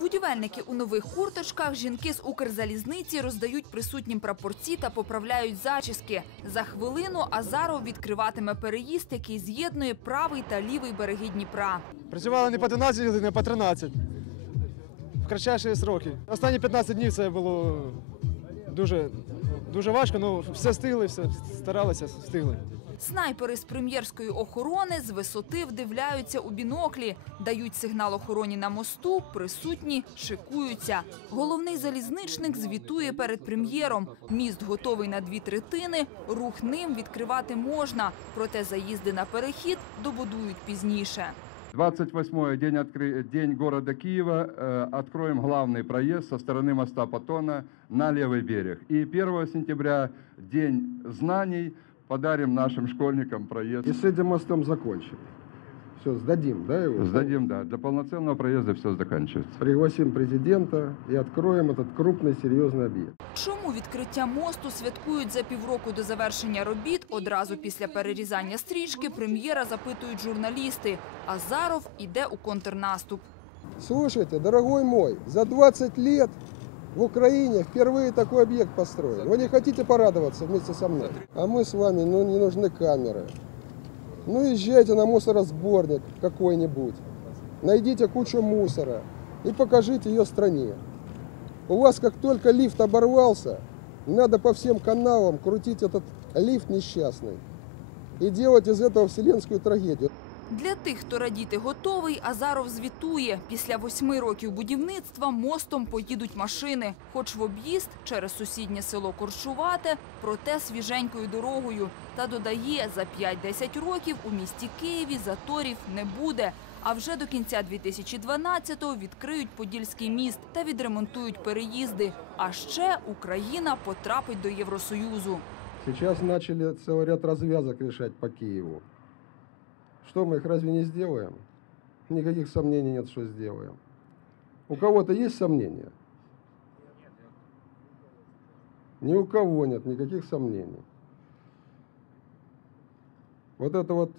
Будівельники у нових курточках, жінки з Укрзалізниці роздають присутнім прапорці та поправляють зачіски. За хвилину Азаров відкриватиме переїзд, який з'єднує правий та лівий береги Дніпра. Працювали не по 12 годин, а по 13. В кратчайші сроки. Останні 15 днів це було дуже, дуже важко, але все встигли, все старалися, встигли. Снайпери з прем'єрської охорони з висоти вдивляються у біноклі, дають сигнал охороні на мосту, присутні шикуються. Головний залізничник звітує перед прем'єром. Міст готовий на дві третини, рух ним відкривати можна, проте заїзди на перехід добудують пізніше. 28-й день, откры- день города Киева. Э, откроем главный проезд со стороны моста Патона на левый берег. И 1 сентября, день знаний, подарим нашим школьникам проезд. И с этим мостом закончим. Все, сдадим, да, его? Сдадим, да. Для полноценного проезда все заканчивается. Пригласим президента и откроем этот крупный серьезный объект. Чому відкриття мосту святкують за півроку до завершення робіт? Одразу після перерізання стрічки прем'єра запитують журналісти. Азаров іде у контрнаступ. Слушайте, дорогой мой, за 20 лет в Украине впервые такой объект построен. Вы не хотите порадоваться вместе со мной? А мы с вами, ну, не нужны камеры. Ну, езжайте на мусоросборник какой-нибудь. Найдите кучу мусора и покажите ее стране. У вас как только лифт оборвался, надо по всем каналам крутить этот лифт несчастный и делать из этого вселенскую трагедию. Для тих, хто радіти готовий, Азаров звітує. Після восьми років будівництва мостом поїдуть машини. Хоч в об'їзд через сусіднє село Коршувате, проте свіженькою дорогою. Та додає, за 5-10 років у місті Києві заторів не буде. А вже до кінця 2012-го відкриють Подільський міст та відремонтують переїзди. А ще Україна потрапить до Євросоюзу. Сейчас начали целый ряд развязок решать по Киеву. Что мы их разве не сделаем? Никаких сомнений нет, что сделаем. У кого-то есть сомнения? Ни у кого нет никаких сомнений. Вот это вот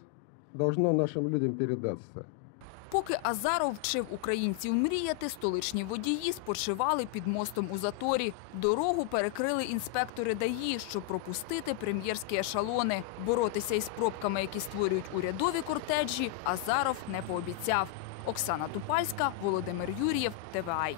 должно нашим людям передаться. Поки Азаров вчив українців мріяти, столичні водії спочивали під мостом у заторі. Дорогу перекрили інспектори ДАІ, щоб пропустити прем'єрські ешалони. Боротися із пробками, які створюють урядові кортеджі, Азаров не пообіцяв. Оксана Тупальська, Володимир Юр'єв, ТВАЙ.